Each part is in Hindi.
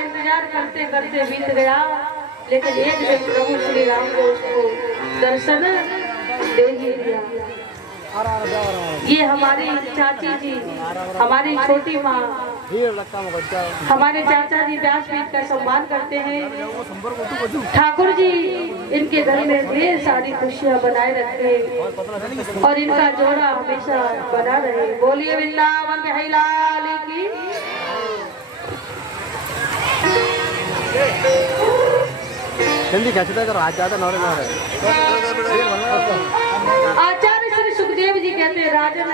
इंतजार करते करते बीत गया, लेकिन एक दिन प्रभु श्री राम ने उसको दर्शन दे ही दिया। ये हमारी चाची जी, हमारी छोटी माँ, हमारे चाचा जी व्यासपीठ का सम्मान करते हैं। ठाकुर जी इनके घर में ढेर सारी खुशियाँ बनाए रखे और इनका जोड़ा हमेशा बना रहे। बोलिए वृंदावन बिहारी लाल की। जल्दी खींचता करो, हाथ ज्यादा नौरे नौरे। आचार्य श्री सुखदेव जी कहते हैं राजन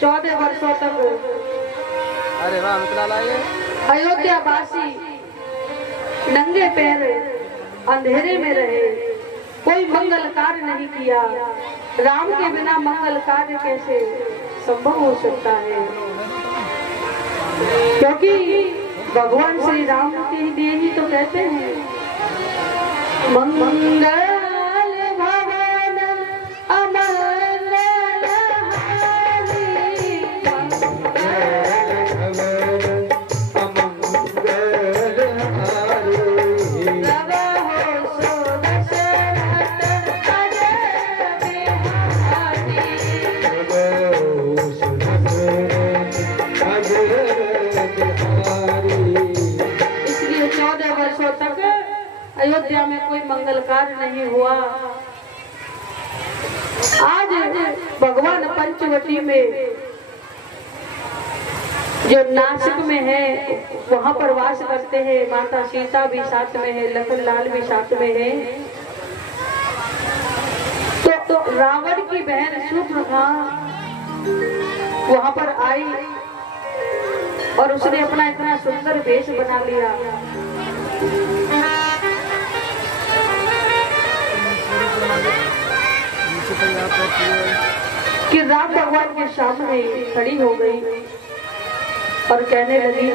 14 वर्षों तक अरे वाह मित्र लाए अयोध्या वासी नंगे पैर अंधेरे में रहे, कोई मंगल कार्य नहीं किया। राम के बिना मंगल कार्य कैसे संभव हो सकता है, क्योंकि भगवान श्री राम के लिए ही तो कहते हैं मंगल भवन अमर अयोध्या में कोई मंगल कार्य नहीं हुआ। आज भगवान पंचवटी में जो नासिक में है वहां पर वास करते हैं। माता सीता भी साथ में है, लखन लाल भी साथ में है। तो रावण की बहन सुप्रभा वहां पर आई और उसने अपना इतना सुंदर वेश बना लिया कि राम भगवान के सामने खड़ी हो गई और कहने लगी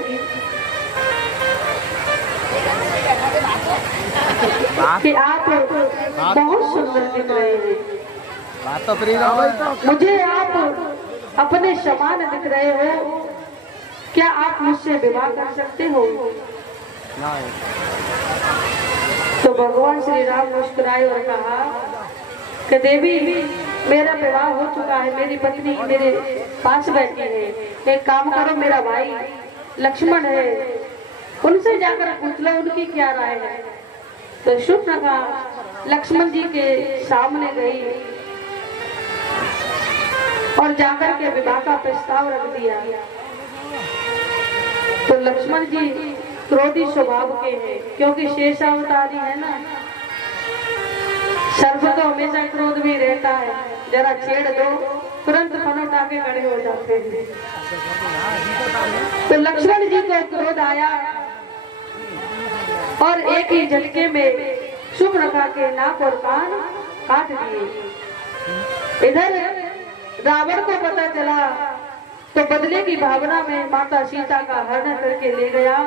कि आप बहुत सुंदर दिख रहे हैं, मुझे आप अपने समान दिख रहे हो, क्या आप मुझसे विवाह कर सकते हो? तो भगवान श्री राम मुस्कुराए और कहा कि देवी मेरा विवाह हो चुका है, मेरी पत्नी मेरे पास बैठी है, एक काम करो मेरा भाई लक्ष्मण है उनसे जाकर पूछ लो उनकी क्या राय है। तो शूर्पणखा लक्ष्मण जी के सामने गई और जाकर के विवाह का प्रस्ताव रख दिया। तो लक्ष्मण जी क्रोधी स्वभाव के हैं, क्योंकि शेषावतारी है ना, सर्प तो हमेशा क्रोध भी रहता है, जरा छेड़ दो तुरंत फन उठा के खड़े हो जाते हैं। तो लक्ष्मण जी को क्रोध आया और एक ही झटके में शूर्पणखा के नाक और कान काट दिए। इधर रावण को पता चला तो बदले की भावना में माता सीता का हरण करके ले गया।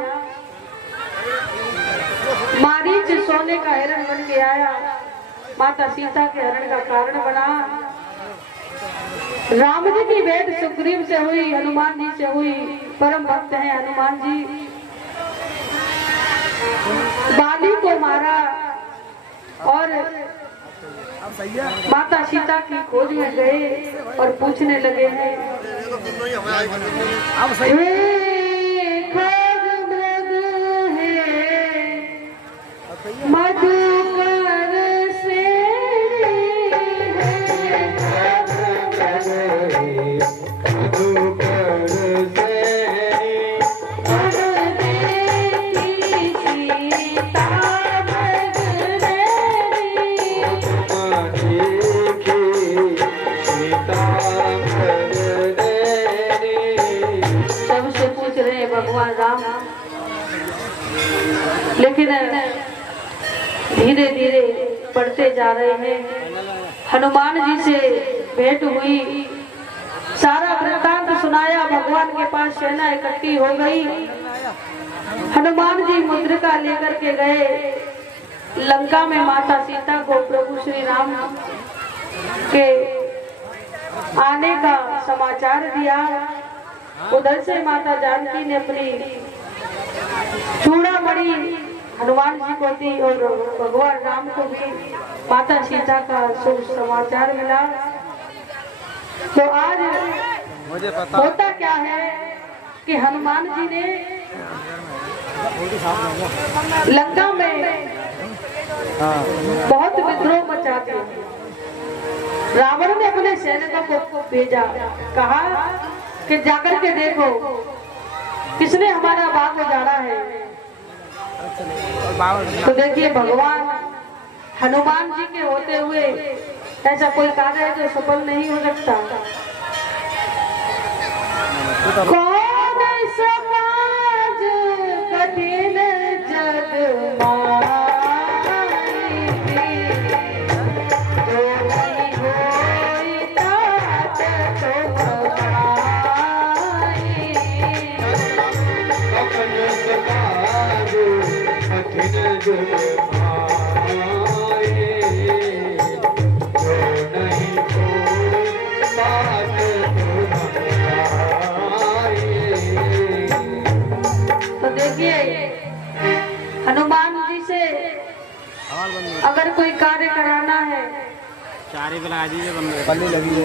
मारीच सोने का हिरण बन के आया, माता सीता के हरण का कारण बना। राम जी की भेंट सुग्रीव से हुई, हनुमान जी से हुई, परम भक्त हैं हनुमान जी। बाली को मारा और माता सीता की खोज में गए और पूछने लगे हैं मधुकर से सबसे पूछ रहे हैं भगवान राम, लेकिन धीरे धीरे बढ़ते जा रहे हैं। हनुमान जी से भेंट हुई, सारा वृत्तांत सुनाया, भगवान के पास सेना इकट्ठी हो गई। हनुमान जी मुद्रिका लेकर के गए लंका में, माता सीता को प्रभु श्री राम के आने का समाचार दिया। उधर से माता जानकी ने अपनी चूड़ामणि हनुमान जी को दी और भगवान राम को भी माता सीता का शुभ समाचार मिला। तो आज मुझे पता होता क्या है कि हनुमान जी ने लंका में बहुत विद्रोह मचा दिया। रावण ने अपने सैनिकों को भेजा, कहा कि जाकर के देखो किसने हमारा बाग उजाड़ा है। तो देखिए भगवान हनुमान जी के होते हुए ऐसा कोई कार्य है जो सफल नहीं हो सकता। कौन समाज कठिन जग माई, जो नहीं होई तात तो भवाई। तो देखिए हनुमान जी से अगर कोई कार्य कराना है चारे पे लगा दीजिए बंदे पल्ली लगी है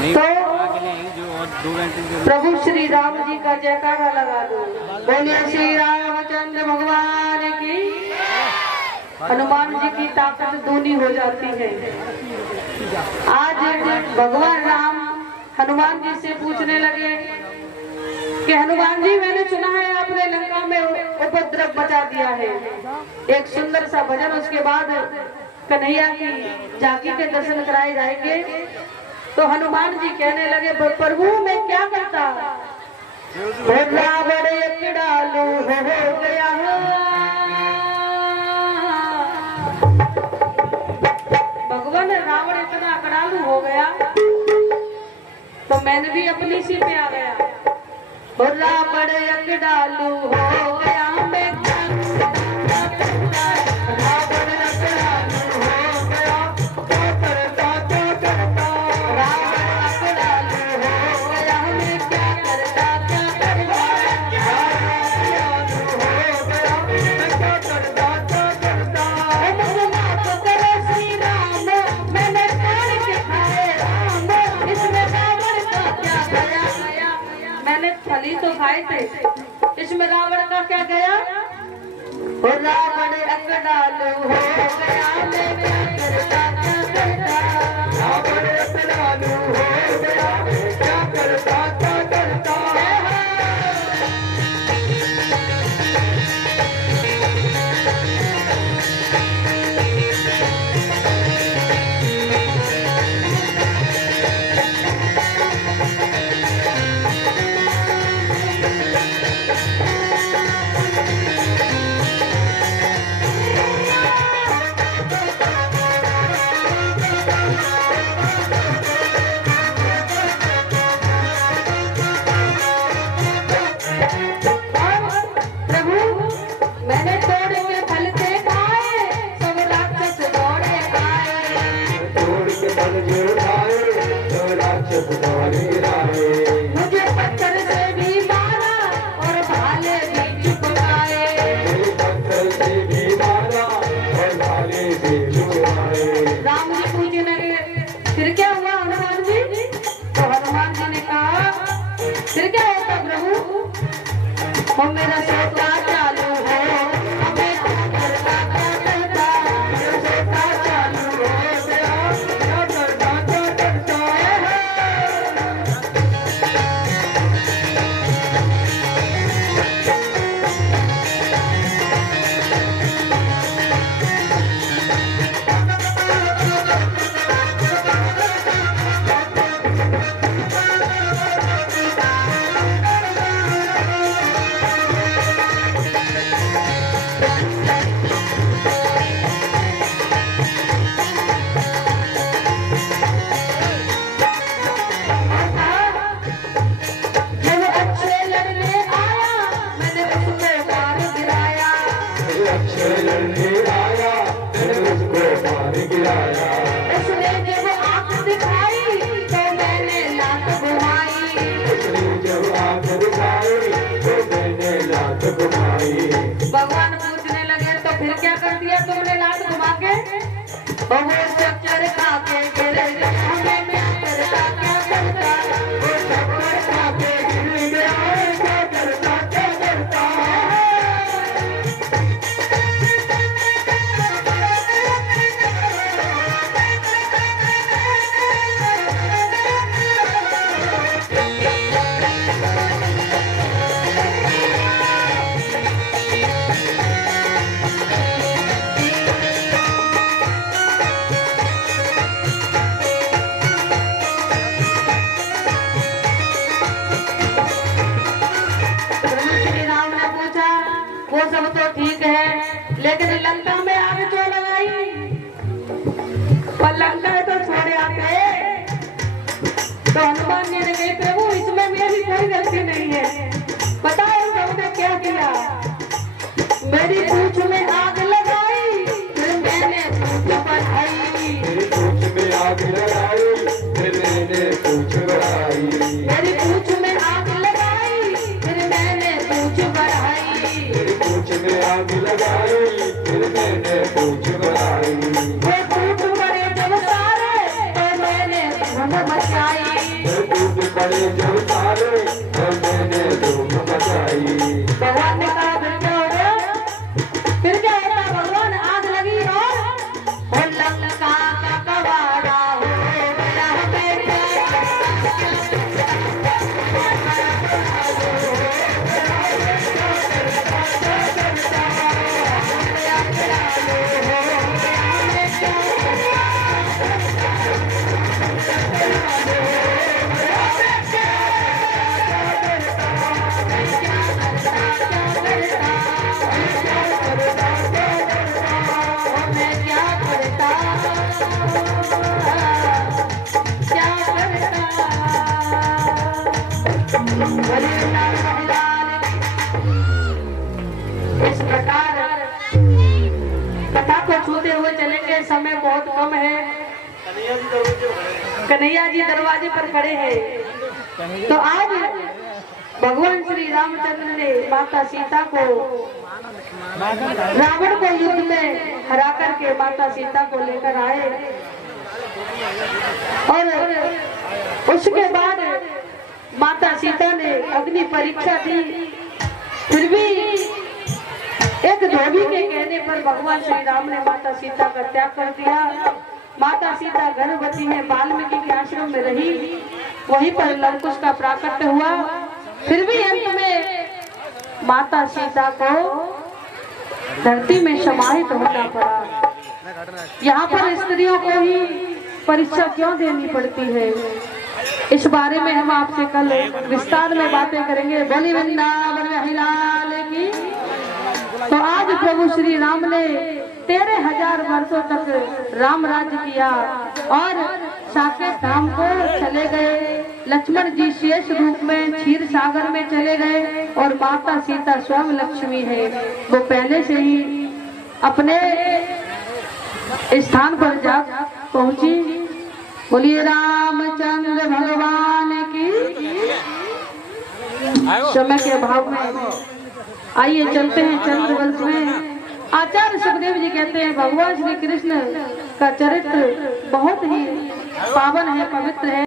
नहीं तो आगे नहीं जो और 2 घंटे जो प्रभु श्री राम जी का जयकारा लगा दो। बोलिए श्री रामचंद्र भगवान की। हनुमान जी की ताकत दूनी हो जाती है। आज भगवान राम हनुमान जी से पूछने लगे कि हनुमान जी मैंने सुना है आपने लंका में उपद्रव मचा दिया है। एक सुंदर सा भजन, उसके बाद कन्हैया की झांकी के दर्शन कराए जाएंगे। तो हनुमान जी कहने लगे प्रभु मैं क्या करता, रावण अकड़ालू हो गया। भगवान रावण इतना अकड़ालू हो गया तो मैंने भी अपनी सी पे आ गया। रावण अकड़ालू हो गया, मैं फली तो खाए थे, इसमें रावण का क्या गया। रावण अकड़ालू हो गया, मैं क्या करता क्या करता। रावण अकड़ालू हो गया, क्या करता क्या करता। मुझे पत्थर से भी मारा और भाले भी चुपकाए। राम जी पूछने लगे फिर क्या हुआ हनुमान जी। तो हनुमान जी ने कहा फिर क्या होता प्रभु, वो मेरा सोता चालू है। वो सब तो ठीक है, लेकिन लंका में आग क्यों लगाई? और लंका तो छोड़े आते। तो हनुमान जी ने कहा प्रभु इसमें मेरी कोई गलती नहीं है, बताओ सबने क्या किया? मेरी पूंछ में आग लगाई, फिर मैंने पूंछ बढ़ाई। मेरी पूंछ में आग लगाई, फिर मैंने पूंछ बढ़ाई। मेरी पूंछ में आग लगाई, फिर मैंने पूंछ बढ़ाई। पूंछ में आग लगाई, फिर मैंने पूंछ बढ़ाई। वो टूट पड़े जब सारे, तो मैंने धूम मचाई। वो टूट पड़े जब सारे, तो मैंने धूम मचाई। भगवान ने कहा फिर क्या होगा? फिर क्या होगा? भगवान आग लगी और लंका का कबाड़ा हो गया बेटा। इस प्रकार कथा को छूते हुए चलेंगे, समय बहुत कम है। कन्हैया जी दरवाजे पर खड़े हैं। तो आज भगवान श्री रामचंद्र ने माता सीता को, रावण को युद्ध में हरा करके माता सीता को लेकर आए और उसके बाद माता सीता ने अग्नि परीक्षा दी। फिर भी एक धोबी के कहने पर भगवान श्री राम ने माता सीता का त्याग कर दिया। माता सीता गर्भवती में वाल्मीकि के आश्रम में रही, वहीं पर लवकुश का प्राकट्य हुआ। फिर भी अंत में माता सीता को धरती में समाहित होना पड़ा। यहाँ पर स्त्रियों को ही परीक्षा क्यों देनी पड़ती है, इस बारे में हम आपसे कल विस्तार में बातें करेंगे। बोली वृंदावन बिहारी लाल की। तो आज प्रभु श्री राम ने 13,000 वर्षों तक राम राज्य किया और साकेत धाम को चले गए। लक्ष्मण जी शेष रूप में क्षीर सागर में चले गए और माता सीता स्वयं लक्ष्मी है, वो पहले से ही अपने स्थान पर जा पहुंची। बोलिए रामचंद्र भगवान की। समय के अभाव में आइए चलते हैं चंद्रवंश में। आचार्य सुखदेव जी कहते हैं भगवान श्री कृष्ण का चरित्र बहुत ही पावन है, पवित्र है।